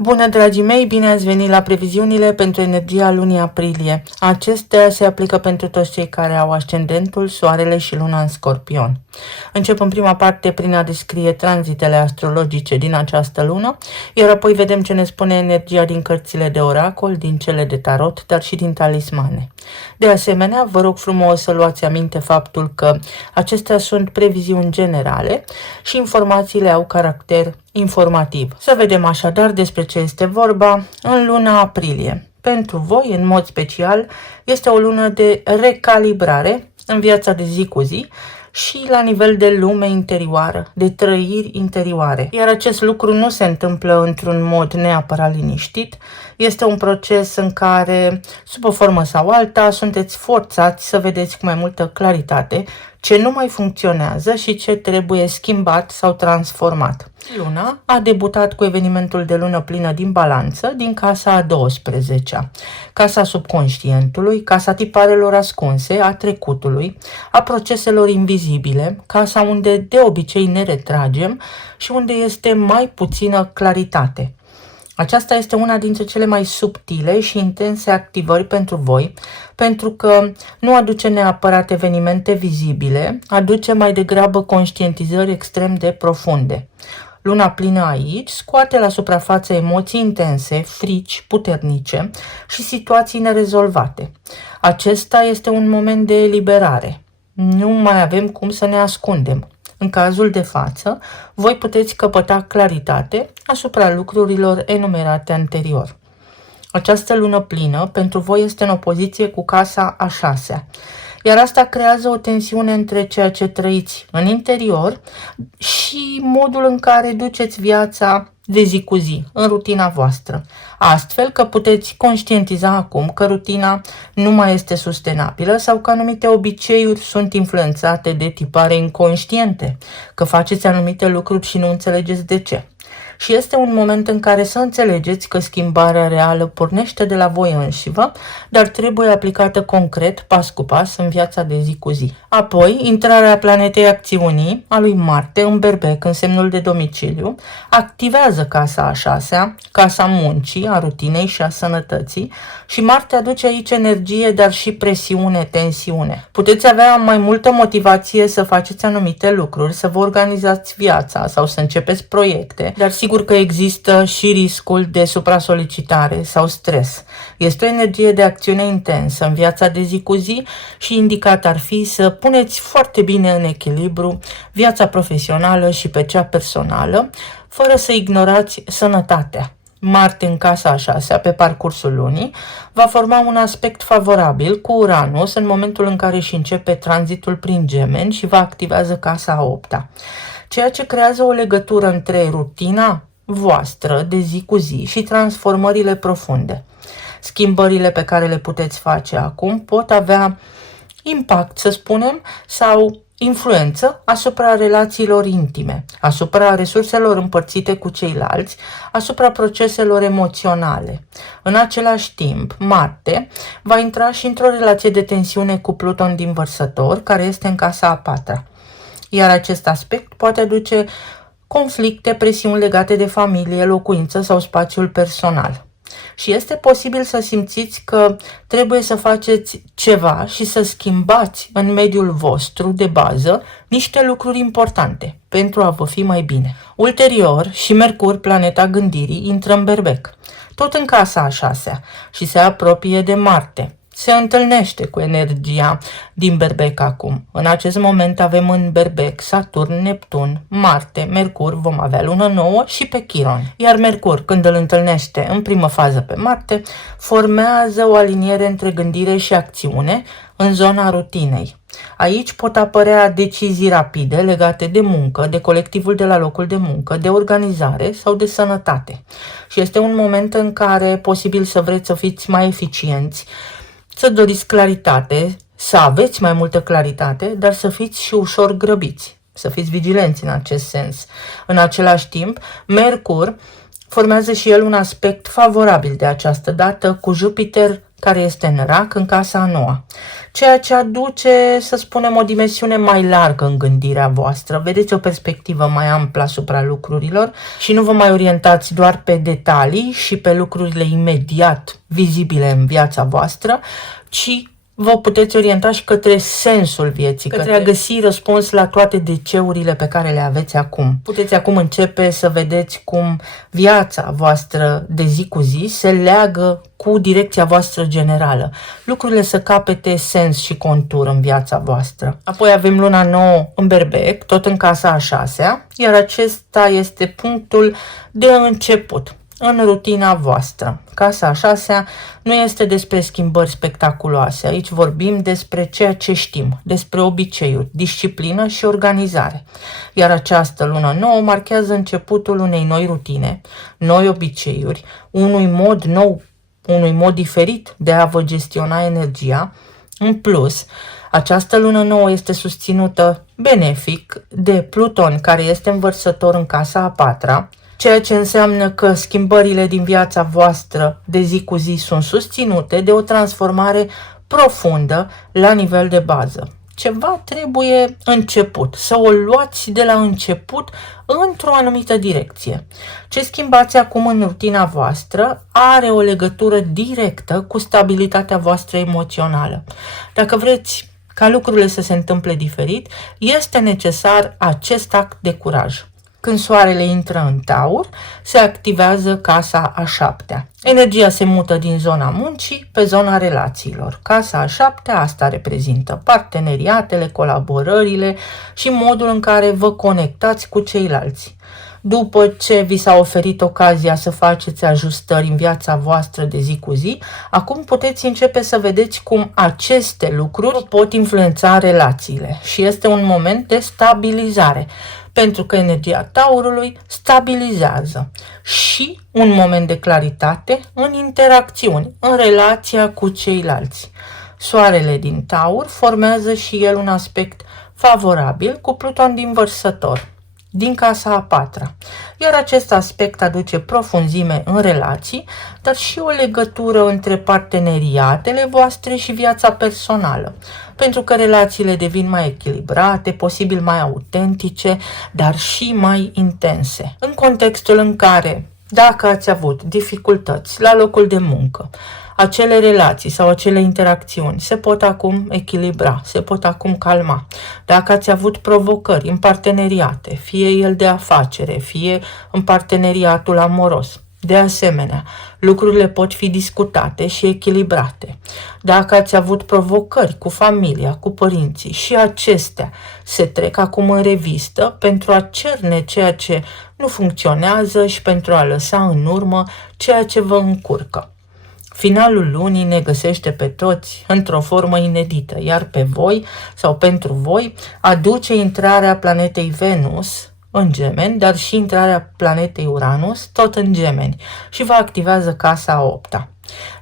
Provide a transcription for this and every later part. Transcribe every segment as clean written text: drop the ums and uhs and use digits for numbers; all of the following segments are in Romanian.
Bună, dragii mei, bine ați venit la previziunile pentru energia lunii aprilie. Acestea se aplică pentru toți cei care au ascendentul, soarele și luna în Scorpion. Încep în prima parte prin a descrie tranzitele astrologice din această lună, iar apoi vedem ce ne spune energia din cărțile de oracol, din cele de tarot, dar și din talismane. De asemenea, vă rog frumos să luați aminte faptul că acestea sunt previziuni generale și informațiile au caracter informativ. Să vedem așadar despre ce este vorba în luna aprilie. Pentru voi, în mod special, este o lună de recalibrare în viața de zi cu zi și la nivel de lume interioară, de trăiri interioare. Iar acest lucru nu se întâmplă într-un mod neapărat liniștit, este un proces în care, sub o formă sau alta, sunteți forțați să vedeți cu mai multă claritate ce nu mai funcționează și ce trebuie schimbat sau transformat. Luna a debutat cu evenimentul de lună plină din Balanță, din casa a 12-a, casa subconștientului, casa tiparelor ascunse, a trecutului, a proceselor invizibile, casa unde de obicei ne retragem și unde este mai puțină claritate. Aceasta este una dintre cele mai subtile și intense activări pentru voi, pentru că nu aduce neapărat evenimente vizibile, aduce mai degrabă conștientizări extrem de profunde. Luna plină aici scoate la suprafață emoții intense, frici, puternice și situații nerezolvate. Acesta este un moment de eliberare. Nu mai avem cum să ne ascundem. În cazul de față, voi puteți căpăta claritate asupra lucrurilor enumerate anterior. Această lună plină pentru voi este în opoziție cu casa a 6-a, iar asta creează o tensiune între ceea ce trăiți în interior și modul în care duceți viața de zi cu zi, în rutina voastră. Astfel că puteți conștientiza acum că rutina nu mai este sustenabilă sau că anumite obiceiuri sunt influențate de tipare inconștiente, că faceți anumite lucruri și nu înțelegeți de ce. Și este un moment în care să înțelegeți că schimbarea reală pornește de la voi înșivă, dar trebuie aplicată concret, pas cu pas, în viața de zi cu zi. Apoi, intrarea planetei acțiunii, a lui Marte, în Berbec, în semnul de domiciliu, activează casa a 6-a, casa muncii, a rutinei și a sănătății, și Marte aduce aici energie, dar și presiune, tensiune. Puteți avea mai multă motivație să faceți anumite lucruri, să vă organizați viața sau să începeți proiecte, dar sigur că există și riscul de supra-solicitare sau stres. Este o energie de acțiune intensă în viața de zi cu zi și indicat ar fi să puneți foarte bine în echilibru viața profesională și pe cea personală, fără să ignorați sănătatea. Marte în casa a 6-a, pe parcursul lunii, va forma un aspect favorabil cu Uranus în momentul în care își începe tranzitul prin Gemeni și va activează casa a 8-a, ceea ce creează o legătură între rutina voastră de zi cu zi și transformările profunde. Schimbările pe care le puteți face acum pot avea impact, să spunem, sau influență asupra relațiilor intime, asupra resurselor împărțite cu ceilalți, asupra proceselor emoționale. În același timp, Marte va intra și într-o relație de tensiune cu Pluton din Vărsător, care este în casa a 4-a. Iar acest aspect poate aduce conflicte, presiuni legate de familie, locuință sau spațiul personal. Și este posibil să simțiți că trebuie să faceți ceva și să schimbați în mediul vostru de bază niște lucruri importante pentru a vă fi mai bine. Ulterior, și Mercur, planeta gândirii, intră în Berbec, tot în casa a 6-a, și se apropie de Marte. Se întâlnește cu energia din Berbec acum. În acest moment avem în Berbec Saturn, Neptun, Marte, Mercur, vom avea lună nouă și pe Chiron. Iar Mercur, când îl întâlnește în primă fază pe Marte, formează o aliniere între gândire și acțiune în zona rutinei. Aici pot apărea decizii rapide legate de muncă, de colectivul de la locul de muncă, de organizare sau de sănătate. Și este un moment în care e posibil să vreți să fiți mai eficienți, să doriți claritate, să aveți mai multă claritate, dar să fiți și ușor grăbiți, să fiți vigilenți în acest sens. În același timp, Mercur formează și el un aspect favorabil de această dată cu Jupiter care este în rac, în casa a noua, ceea ce aduce, să spunem, o dimensiune mai largă în gândirea voastră. Vedeți o perspectivă mai amplă asupra lucrurilor și nu vă mai orientați doar pe detalii și pe lucrurile imediat vizibile în viața voastră, ci vă puteți orienta și către sensul vieții, către a găsi răspuns la toate DC-urile pe care le aveți acum. Puteți acum începe să vedeți cum viața voastră de zi cu zi se leagă cu direcția voastră generală. Lucrurile să capete sens și contur în viața voastră. Apoi avem luna nouă în Berbec, tot în casa a 6-a, iar acesta este punctul de început în rutina voastră. Casa a 6-a nu este despre schimbări spectaculoase. Aici vorbim despre ceea ce știm, despre obiceiuri, disciplină și organizare. Iar această lună nouă marchează începutul unei noi rutine, noi obiceiuri, unui mod nou, unui mod diferit de a vă gestiona energia. În plus, această lună nouă este susținută benefic de Pluton, care este învărsător în casa a 4-a, ceea ce înseamnă că schimbările din viața voastră de zi cu zi sunt susținute de o transformare profundă la nivel de bază. Ceva trebuie început, să o luați de la început într-o anumită direcție. Ce schimbați acum în rutina voastră are o legătură directă cu stabilitatea voastră emoțională. Dacă vreți ca lucrurile să se întâmple diferit, este necesar acest act de curaj. Când soarele intră în Taur, se activează casa a 7-a. Energia se mută din zona muncii pe zona relațiilor. Casa a 7-a asta reprezintă parteneriatele, colaborările și modul în care vă conectați cu ceilalți. După ce vi s-a oferit ocazia să faceți ajustări în viața voastră de zi cu zi, acum puteți începe să vedeți cum aceste lucruri pot influența relațiile și este un moment de stabilizare, pentru că energia Taurului stabilizează și un moment de claritate în interacțiuni, în relația cu ceilalți. Soarele din Taur formează și el un aspect favorabil cu Pluton din Vărsător, din casa a 4-a, iar acest aspect aduce profunzime în relații, dar și o legătură între parteneriatele voastre și viața personală, pentru că relațiile devin mai echilibrate, posibil mai autentice, dar și mai intense. În contextul în care, dacă ați avut dificultăți la locul de muncă, acele relații sau acele interacțiuni se pot acum echilibra, se pot acum calma. Dacă ați avut provocări în parteneriate, fie el de afacere, fie în parteneriatul amoros, de asemenea, lucrurile pot fi discutate și echilibrate. Dacă ați avut provocări cu familia, cu părinții, și acestea se trec acum în revistă pentru a cerne ceea ce nu funcționează și pentru a lăsa în urmă ceea ce vă încurcă. Finalul lunii ne găsește pe toți într-o formă inedită, iar pe voi sau pentru voi aduce intrarea planetei Venus în Gemeni, dar și intrarea planetei Uranus tot în Gemeni și vă activează casa a 8-a.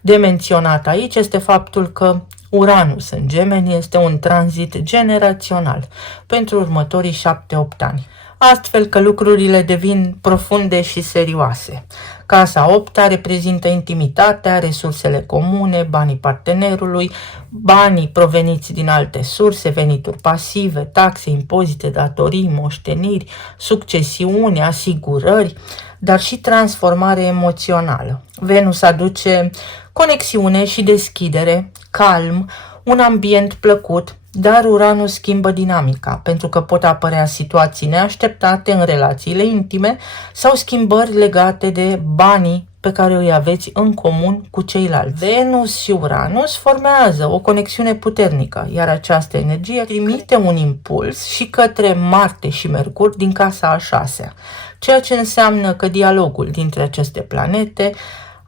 De menționat aici este faptul că Uranus în Gemeni este un tranzit generațional pentru următorii 7-8 ani, astfel că lucrurile devin profunde și serioase. Casa 8-a reprezintă intimitatea, resursele comune, banii partenerului, banii proveniți din alte surse, venituri pasive, taxe, impozite, datorii, moșteniri, succesiuni, asigurări, dar și transformare emoțională. Venus aduce conexiune și deschidere, calm, un ambient plăcut, dar Uranus schimbă dinamica, pentru că pot apărea situații neașteptate în relațiile intime sau schimbări legate de banii pe care îi aveți în comun cu ceilalți. Venus și Uranus formează o conexiune puternică, iar această energie trimite un impuls și către Marte și Mercur din casa a 6-a, ceea ce înseamnă că dialogul dintre aceste planete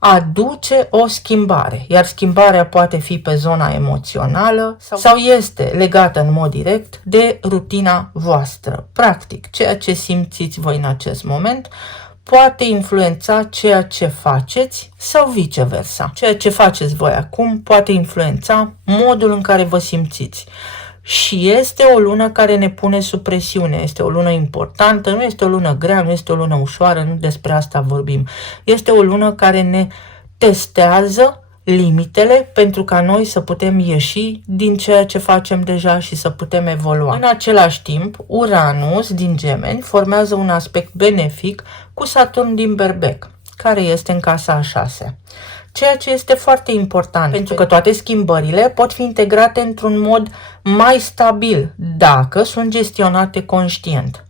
aduce o schimbare, iar schimbarea poate fi pe zona emoțională sau este legată în mod direct de rutina voastră. Practic, ceea ce simțiți voi în acest moment poate influența ceea ce faceți sau viceversa. Ceea ce faceți voi acum poate influența modul în care vă simțiți. Și este o lună care ne pune sub presiune, este o lună importantă, nu este o lună grea, nu este o lună ușoară, nu despre asta vorbim. Este o lună care ne testează limitele pentru ca noi să putem ieși din ceea ce facem deja și să putem evolua. În același timp, Uranus din Gemeni formează un aspect benefic cu Saturn din Berbec, care este în casa a 6-a. Ceea ce este foarte important, pentru că toate schimbările pot fi integrate într-un mod mai stabil dacă sunt gestionate conștient.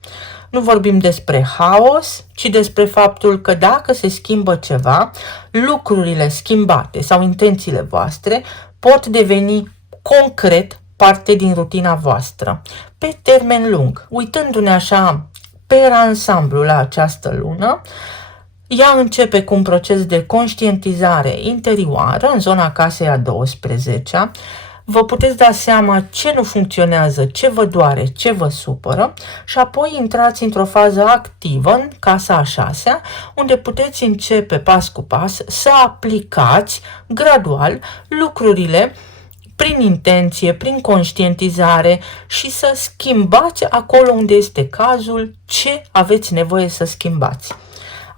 Nu vorbim despre haos, ci despre faptul că dacă se schimbă ceva, lucrurile schimbate sau intențiile voastre pot deveni concret parte din rutina voastră, pe termen lung. Uitându-ne așa per ansamblu la această lună, ea începe cu un proces de conștientizare interioară în zona casei a 12-a. Vă puteți da seama ce nu funcționează, ce vă doare, ce vă supără și apoi intrați într-o fază activă în casa a 6-a, unde puteți începe pas cu pas să aplicați gradual lucrurile prin intenție, prin conștientizare și să schimbați acolo unde este cazul ce aveți nevoie să schimbați.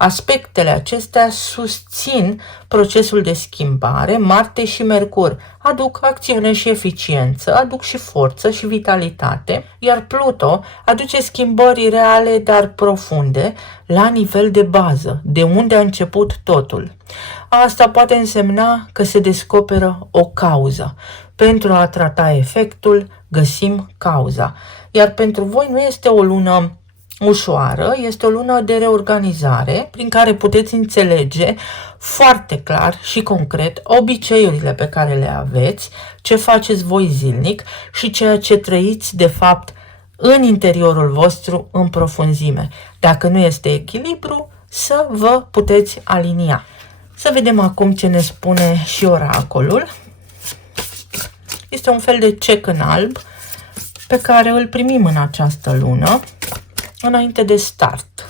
Aspectele acestea susțin procesul de schimbare. Marte și Mercur aduc acțiune și eficiență, aduc și forță și vitalitate, iar Pluto aduce schimbări reale, dar profunde, la nivel de bază, de unde a început totul. Asta poate însemna că se descoperă o cauză. Pentru a trata efectul, găsim cauza. Iar pentru voi nu este o lună ușoară, este o lună de reorganizare prin care puteți înțelege foarte clar și concret obiceiurile pe care le aveți, ce faceți voi zilnic și ceea ce trăiți de fapt în interiorul vostru în profunzime. Dacă nu este echilibru, să vă puteți alinia. Să vedem acum ce ne spune și oracolul. Este un fel de cec în alb pe care îl primim în această lună, înainte de start.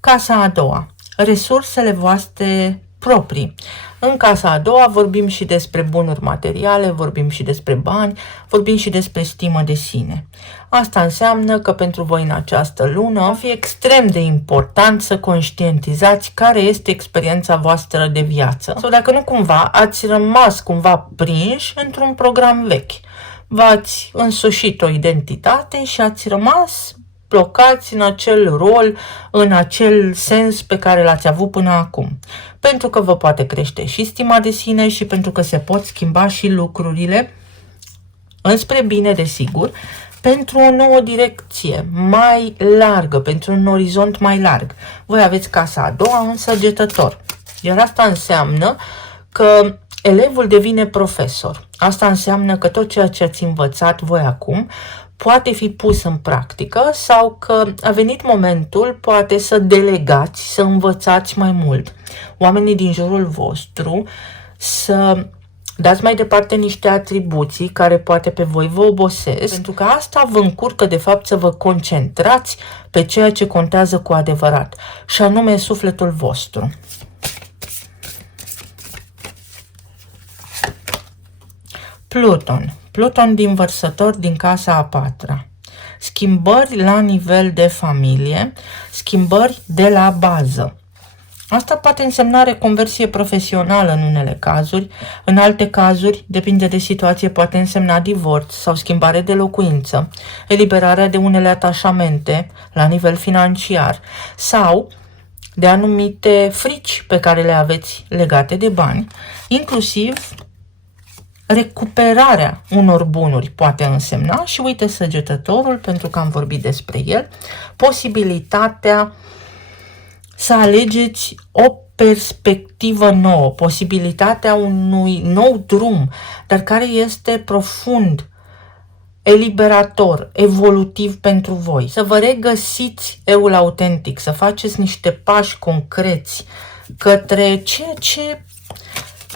Casa a doua. Resursele voastre proprii. În casa a doua vorbim și despre bunuri materiale, vorbim și despre bani, vorbim și despre stimă de sine. Asta înseamnă că pentru voi în această lună va fi extrem de important să conștientizați care este experiența voastră de viață. Sau dacă nu cumva ați rămas cumva prinși într-un program vechi. V-ați însușit o identitate și ați rămas blocați în acel rol, în acel sens pe care l-ați avut până acum. Pentru că vă poate crește și stima de sine și pentru că se pot schimba și lucrurile înspre bine, desigur, pentru o nouă direcție mai largă, pentru un orizont mai larg. Voi aveți casa a doua în Săgetător. Iar asta înseamnă că elevul devine profesor. Asta înseamnă că tot ceea ce ați învățat voi acum poate fi pus în practică sau că a venit momentul poate să delegați, să învățați mai mult. Oamenii din jurul vostru să dați mai departe niște atribuții care poate pe voi vă obosesc, pentru că asta vă încurcă de fapt să vă concentrați pe ceea ce contează cu adevărat, și anume sufletul vostru. Pluton din Vărsător din casa a 4-a. Schimbări la nivel de familie, schimbări de la bază. Asta poate însemna reconversie profesională în unele cazuri, în alte cazuri, depinde de situație, poate însemna divorț sau schimbare de locuință, eliberarea de unele atașamente la nivel financiar sau de anumite frici pe care le aveți legate de bani, inclusiv recuperarea unor bunuri poate însemna și uite Săgetătorul, pentru că am vorbit despre el, posibilitatea să alegeți o perspectivă nouă, posibilitatea unui nou drum, dar care este profund eliberator, evolutiv pentru voi. Să vă regăsiți eul autentic, să faceți niște pași concreți către ceea ce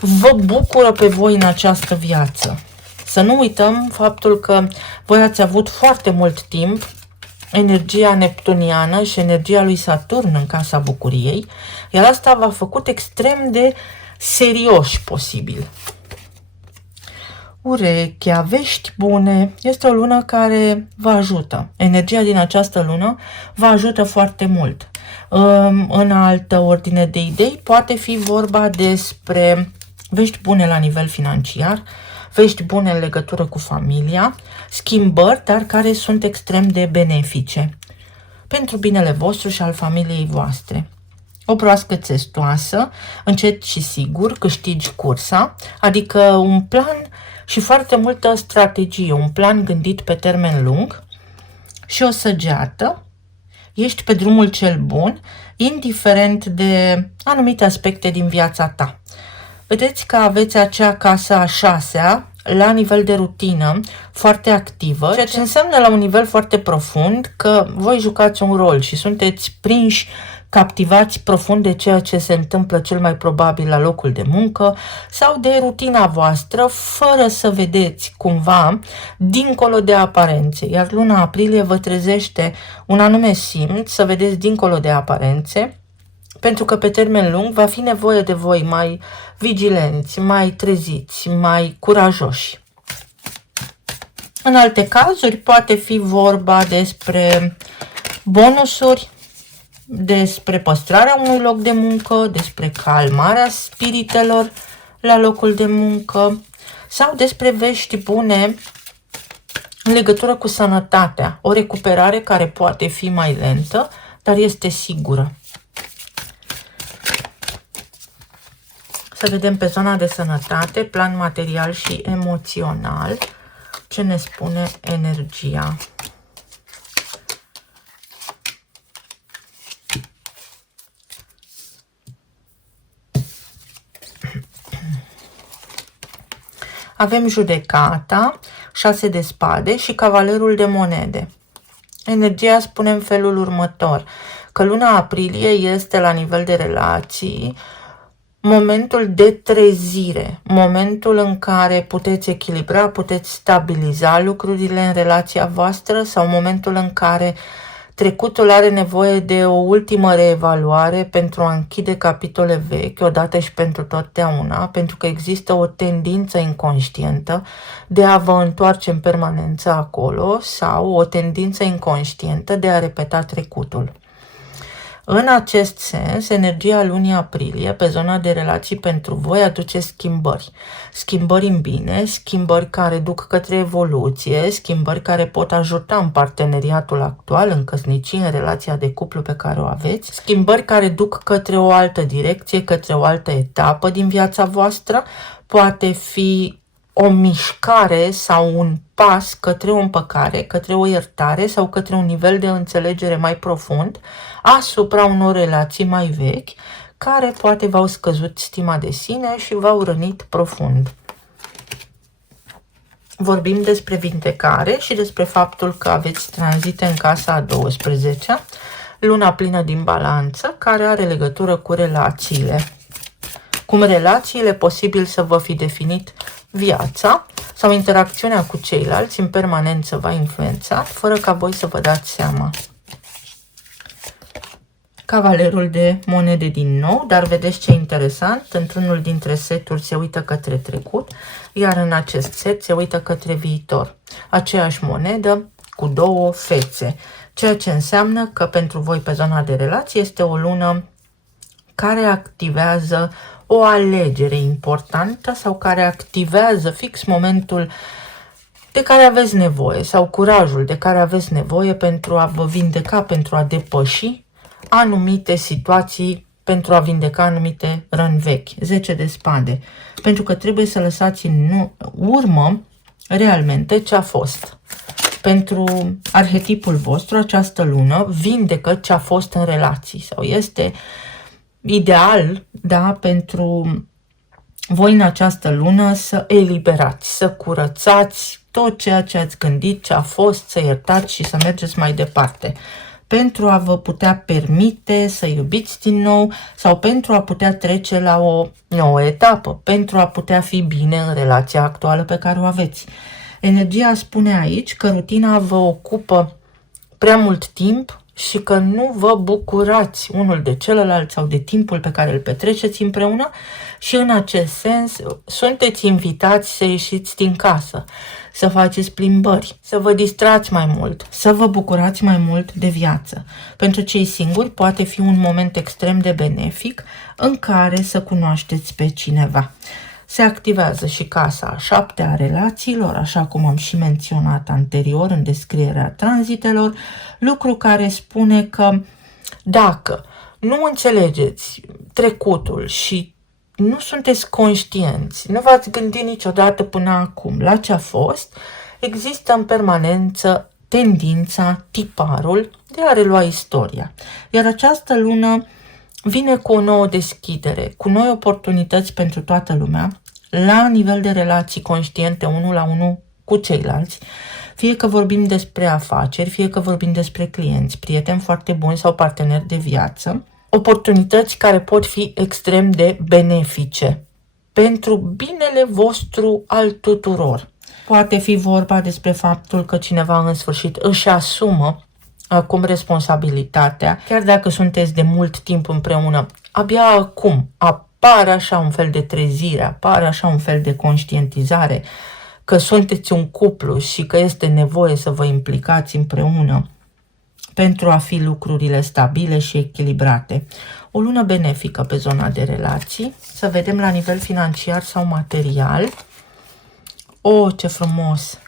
vă bucură pe voi în această viață. Să nu uităm faptul că voi ați avut foarte mult timp energia neptuniană și energia lui Saturn în casa bucuriei, iar asta v-a făcut extrem de serioși posibil. Urechea, vești bune, este o lună care vă ajută. Energia din această lună vă ajută foarte mult. În altă ordine de idei, poate fi vorba despre vești bune la nivel financiar, vești bune în legătură cu familia, schimbări, dar care sunt extrem de benefice pentru binele vostru și al familiei voastre. O broască țestoasă, încet și sigur, câștigi cursa, adică un plan și foarte multă strategie, un plan gândit pe termen lung și o săgeată. Ești pe drumul cel bun, indiferent de anumite aspecte din viața ta. Vedeți că aveți acea casă a 6-a la nivel de rutină foarte activă, ceea ce înseamnă la un nivel foarte profund că voi jucați un rol și sunteți prinși, captivați profund de ceea ce se întâmplă cel mai probabil la locul de muncă sau de rutina voastră, fără să vedeți cumva dincolo de aparențe. Iar luna aprilie vă trezește un anume simț să vedeți dincolo de aparențe, pentru că pe termen lung va fi nevoie de voi mai vigilenți, mai treziți, mai curajoși. În alte cazuri poate fi vorba despre bonusuri, despre păstrarea unui loc de muncă, despre calmarea spiritelor la locul de muncă sau despre vești bune în legătură cu sănătatea, o recuperare care poate fi mai lentă, dar este sigură. Să vedem pe zona de sănătate, plan material și emoțional, ce ne spune energia. Avem judecata, 6 de spade și cavalerul de monede. Energia spune în felul următor, că luna aprilie este la nivel de relații momentul de trezire, momentul în care puteți echilibra, puteți stabiliza lucrurile în relația voastră sau momentul în care trecutul are nevoie de o ultimă reevaluare pentru a închide capitole vechi, odată și pentru totdeauna, pentru că există o tendință inconștientă de a vă întoarce în permanență acolo sau o tendință inconștientă de a repeta trecutul. În acest sens, energia lunii aprilie pe zona de relații pentru voi aduce schimbări. Schimbări în bine, schimbări care duc către evoluție, schimbări care pot ajuta în parteneriatul actual, în căsnicie, în relația de cuplu pe care o aveți, schimbări care duc către o altă direcție, către o altă etapă din viața voastră, poate fi o mișcare sau un pas către o împăcare, către o iertare sau către un nivel de înțelegere mai profund asupra unor relații mai vechi care poate v-au scăzut stima de sine și v-au rănit profund. Vorbim despre vindecare și despre faptul că aveți tranzite în casa a 12-a, luna plină din balanță, care are legătură cu relațiile. Cum relațiile posibil să vă fi definit viața sau interacțiunea cu ceilalți în permanență v-a influențat, fără ca voi să vă dați seama. Cavalerul de monede din nou, dar vedeți ce interesant, într-unul dintre seturi se uită către trecut, iar în acest set se uită către viitor. Aceeași monedă cu două fețe, ceea ce înseamnă că pentru voi pe zona de relații este o lună care activează o alegere importantă sau care activează fix momentul de care aveți nevoie sau curajul de care aveți nevoie pentru a vă vindeca, pentru a depăși anumite situații, pentru a vindeca anumite răni vechi. 10 de spade. Pentru că trebuie să lăsați în urmă realmente ce a fost. Pentru arhetipul vostru, această lună vindecă ce a fost în relații sau este ideal, da, pentru voi în această lună să eliberați, să curățați tot ceea ce ați gândit, ce a fost, să iertați și să mergeți mai departe. Pentru a vă putea permite să iubiți din nou sau pentru a putea trece la o nouă etapă, pentru a putea fi bine în relația actuală pe care o aveți. Energia spune aici că rutina vă ocupă prea mult timp și că nu vă bucurați unul de celălalt sau de timpul pe care îl petreceți împreună și în acest sens sunteți invitați să ieșiți din casă, să faceți plimbări, să vă distrați mai mult, să vă bucurați mai mult de viață. Pentru cei singuri poate fi un moment extrem de benefic în care să cunoașteți pe cineva. Se activează și casa a 7 a relațiilor, așa cum am și menționat anterior în descrierea tranzitelor, lucru care spune că dacă nu înțelegeți trecutul și nu sunteți conștienți, nu v-ați gândit niciodată până acum la ce a fost, există în permanență tendința, tiparul de a relua istoria. Iar această lună vine cu o nouă deschidere, cu noi oportunități pentru toată lumea, la nivel de relații conștiente unul la unul cu ceilalți, fie că vorbim despre afaceri, fie că vorbim despre clienți, prieteni foarte buni sau parteneri de viață, oportunități care pot fi extrem de benefice pentru binele vostru al tuturor. Poate fi vorba despre faptul că cineva în sfârșit își asumă acum responsabilitatea, chiar dacă sunteți de mult timp împreună, abia acum apare așa un fel de trezire, apare așa un fel de conștientizare că sunteți un cuplu și că este nevoie să vă implicați împreună pentru a fi lucrurile stabile și echilibrate. O lună benefică pe zona de relații, să vedem la nivel financiar sau material. Oh, ce frumos!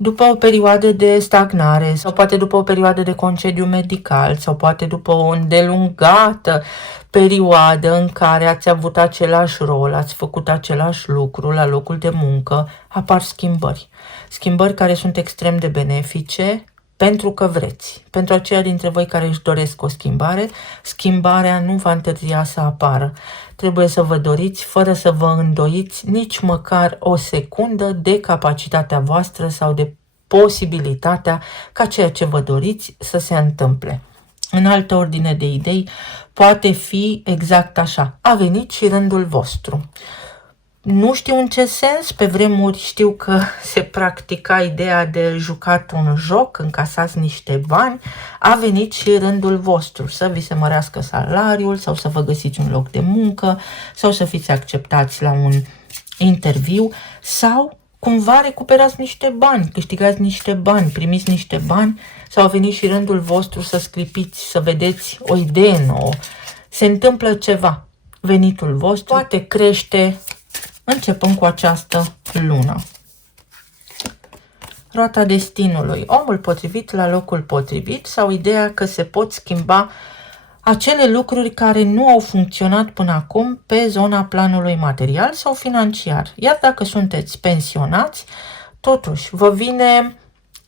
După o perioadă de stagnare sau poate după o perioadă de concediu medical sau poate după o îndelungată perioadă în care ați avut același rol, ați făcut același lucru la locul de muncă, apar schimbări. Schimbări care sunt extrem de benefice pentru că vreți. Pentru aceia dintre voi care își doresc o schimbare, schimbarea nu va întârzia să apară. Trebuie să vă doriți fără să vă îndoiți nici măcar o secundă de capacitatea voastră sau de posibilitatea ca ceea ce vă doriți să se întâmple. În altă ordine de idei, poate fi exact așa. A venit și rândul vostru. Nu știu în ce sens, pe vremuri știu că se practica ideea de jucat un joc, încasați niște bani, a venit și rândul vostru să vi se mărească salariul sau să vă găsiți un loc de muncă sau să fiți acceptați la un interviu sau cumva recuperați niște bani, câștigați niște bani, primiți niște bani sau a venit și rândul vostru să sclipiți, să vedeți o idee nouă. Se întâmplă ceva. Venitul vostru poate crește începând cu această lună. Roata destinului, omul potrivit la locul potrivit sau ideea că se pot schimba acele lucruri care nu au funcționat până acum pe zona planului material sau financiar. Iar dacă sunteți pensionați, totuși vă vine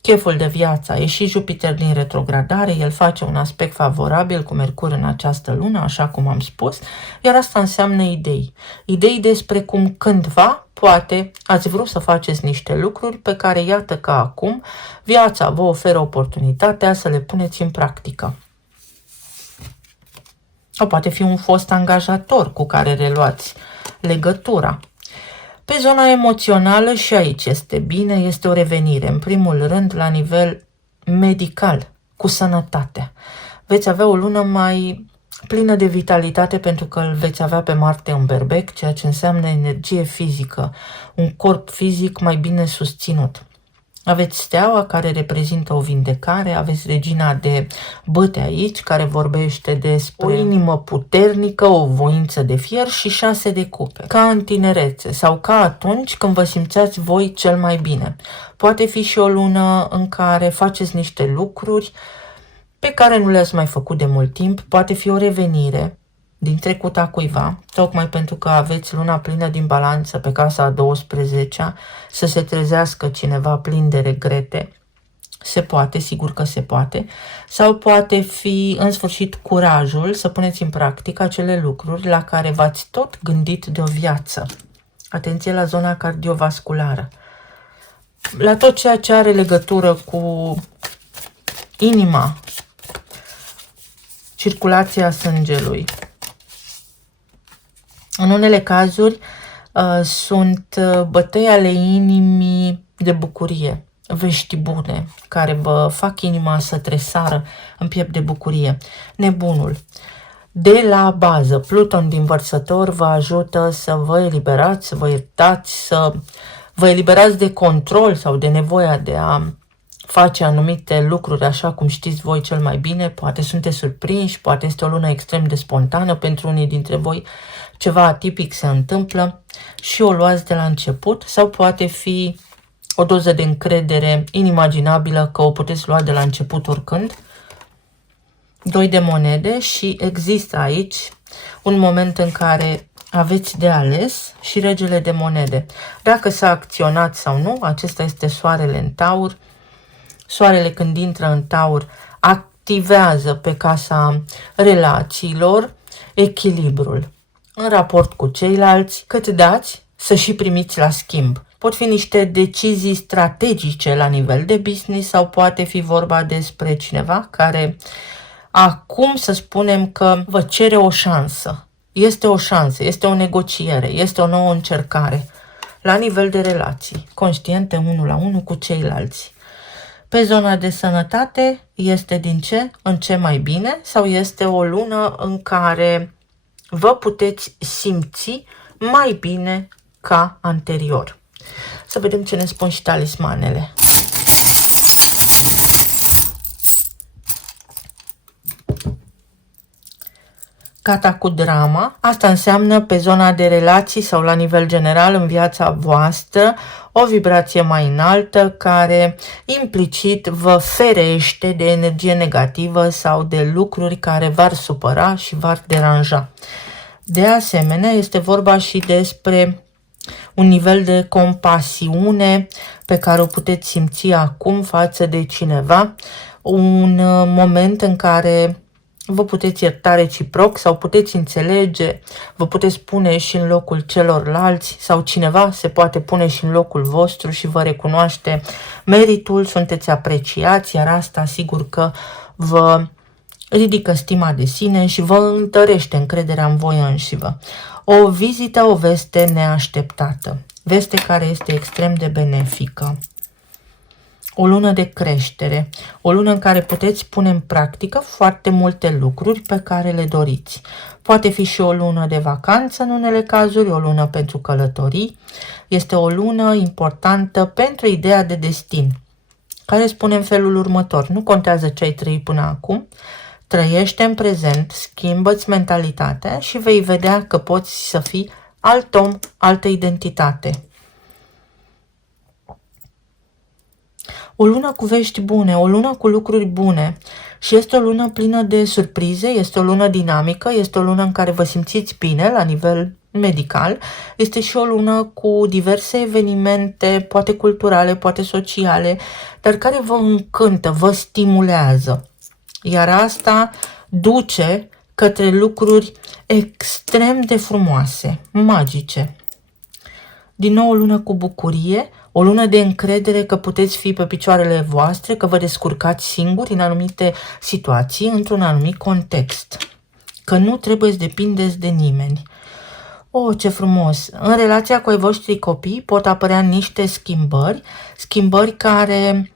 cheful de viață. E și Jupiter din retrogradare, el face un aspect favorabil cu Mercur în această lună, așa cum am spus, iar asta înseamnă idei. Idei despre cum cândva, poate, ați vrut să faceți niște lucruri pe care, iată că acum, viața vă oferă oportunitatea să le puneți în practică. Sau poate fi un fost angajator cu care reluați legătura. Pe zona emoțională și aici este bine, este o revenire, în primul rând la nivel medical, cu sănătatea. Veți avea o lună mai plină de vitalitate pentru că îl veți avea pe Marte în berbec, ceea ce înseamnă energie fizică, un corp fizic mai bine susținut. Aveți steaua care reprezintă o vindecare, aveți regina de bâte aici care vorbește despre o inimă puternică, o voință de fier și 6 de cupe. Ca în tinerețe sau ca atunci când vă simțeați voi cel mai bine. Poate fi și o lună în care faceți niște lucruri pe care nu le-ați mai făcut de mult timp, poate fi o revenire din trecuta cuiva, tocmai pentru că aveți luna plină din balanță pe casa a 12-a, să se trezească cineva plin de regrete. Se poate, sigur că se poate. Sau poate fi, în sfârșit, curajul să puneți în practică acele lucruri la care v-ați tot gândit de o viață. Atenție la zona cardiovasculară. La tot ceea ce are legătură cu inima, circulația sângelui. În unele cazuri sunt bătăi ale inimii de bucurie. vești bune care vă fac inima să tresară în piept de bucurie. Nebunul. De la bază, Pluton din Vărsător vă ajută să vă eliberați, să vă iertați, să vă eliberați de control sau de nevoia de a face anumite lucruri așa cum știți voi cel mai bine. Poate sunteți surprinși, poate este o lună extrem de spontană pentru unii dintre voi, ceva atipic se întâmplă și o luați de la început, sau poate fi o doză de încredere inimaginabilă că o puteți lua de la început oricând. 2 de monede și există aici un moment în care aveți de ales și regele de monede. Dacă s-a acționat sau nu, acesta este soarele în Taur. Soarele când intră în Taur activează pe casa relațiilor echilibrul în raport cu ceilalți, cât dați să și primiți la schimb. Pot fi niște decizii strategice la nivel de business sau poate fi vorba despre cineva care acum să spunem că vă cere o șansă. Este o șansă, este o negociere, este o nouă încercare la nivel de relații, conștiente 1 la 1 cu ceilalți. Pe zona de sănătate este din ce în ce mai bine sau este o lună în care vă puteți simți mai bine ca anterior. Să vedem ce ne spun și talismanele. Gata cu drama. Asta înseamnă pe zona de relații sau la nivel general în viața voastră o vibrație mai înaltă care implicit vă ferește de energie negativă sau de lucruri care v-ar supăra și v-ar deranja. De asemenea, este vorba și despre un nivel de compasiune pe care o puteți simți acum față de cineva, un moment în care vă puteți ierta reciproc sau puteți înțelege, vă puteți pune și în locul celorlalți sau cineva se poate pune și în locul vostru și vă recunoaște meritul, sunteți apreciați, iar asta sigur că vă ridică stima de sine și vă întărește încrederea în voi înșivă. O vizită, o veste neașteptată, veste care este extrem de benefică. O lună de creștere, o lună în care puteți pune în practică foarte multe lucruri pe care le doriți. Poate fi și o lună de vacanță în unele cazuri, o lună pentru călătorii. Este o lună importantă pentru ideea de destin, care spune în felul următor: nu contează ce ai trăit până acum, trăiește în prezent, schimbă-ți mentalitatea și vei vedea că poți să fii alt om, altă identitate. O lună cu vești bune, o lună cu lucruri bune și este o lună plină de surprize, este o lună dinamică, este o lună în care vă simțiți bine la nivel medical, este și o lună cu diverse evenimente, poate culturale, poate sociale, dar care vă încântă, vă stimulează. Iar asta duce către lucruri extrem de frumoase, magice. Din nou o lună cu bucurie, o lună de încredere că puteți fi pe picioarele voastre, că vă descurcați singuri în anumite situații, într-un anumit context. Că nu trebuie să depindeți de nimeni. Oh, ce frumos! În relația cu ai voștri copii pot apărea niște schimbări care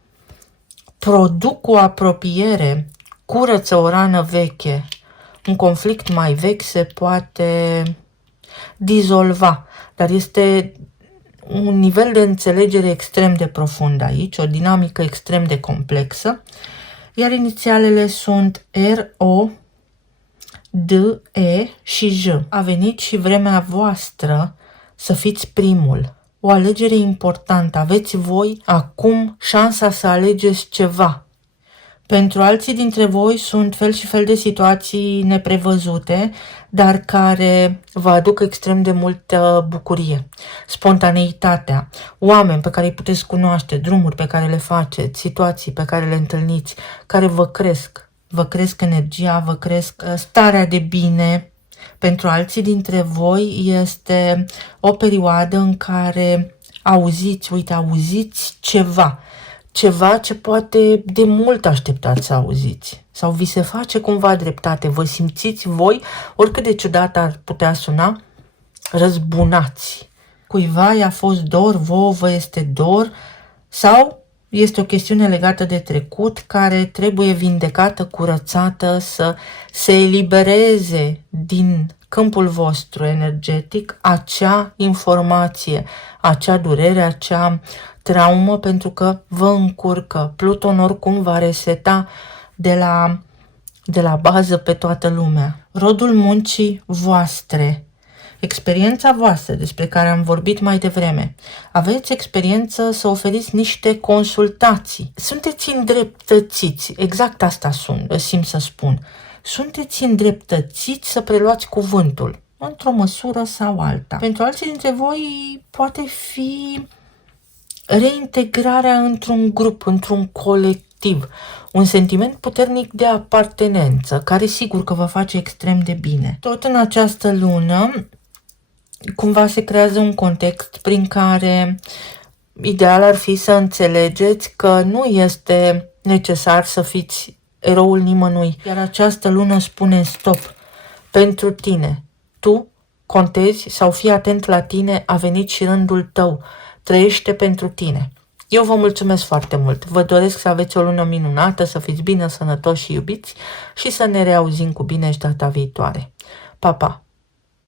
produc o apropiere, curăță o rană veche. Un conflict mai vechi se poate dizolva, dar este un nivel de înțelegere extrem de profund aici, o dinamică extrem de complexă, iar inițialele sunt R, O, D, E și J. A venit și vremea voastră să fiți primul. O alegere importantă. Aveți voi acum șansa să alegeți ceva. Pentru alții dintre voi sunt fel și fel de situații neprevăzute, dar care vă aduc extrem de multă bucurie. Spontaneitatea, oameni pe care îi puteți cunoaște, drumuri pe care le faceți, situații pe care le întâlniți, care vă cresc energia, vă cresc starea de bine. Pentru alții dintre voi este o perioadă în care auziți ceva ce poate de mult așteptați să auziți sau vi se face cumva dreptate, vă simțiți voi, oricât de ciudat ar putea suna, răzbunați. Cuiva i-a fost dor, vouă vă este dor sau este o chestiune legată de trecut care trebuie vindecată, curățată, să se elibereze din câmpul vostru energetic acea informație, acea durere, acea traumă, pentru că vă încurcă. Pluton oricum va reseta de la bază pe toată lumea. Rodul muncii voastre, experiența voastră despre care am vorbit mai devreme. Aveți experiență să oferiți niște consultații. Sunteți îndreptățiți, exact asta simt să spun. Sunteți îndreptățiți să preluați cuvântul, într-o măsură sau alta. Pentru alții dintre voi poate fi reintegrarea într-un grup, într-un colectiv, un sentiment puternic de apartenență, care sigur că vă face extrem de bine. Tot în această lună, cumva se creează un context prin care ideal ar fi să înțelegeți că nu este necesar să fiți eroul nimănui. Iar această lună spune stop pentru tine. Tu contezi sau fii atent la tine, a venit și rândul tău. Trăiește pentru tine. Eu vă mulțumesc foarte mult. Vă doresc să aveți o lună minunată, să fiți bine, sănătoși și iubiți și să ne reauzim cu bine și data viitoare. Pa, pa!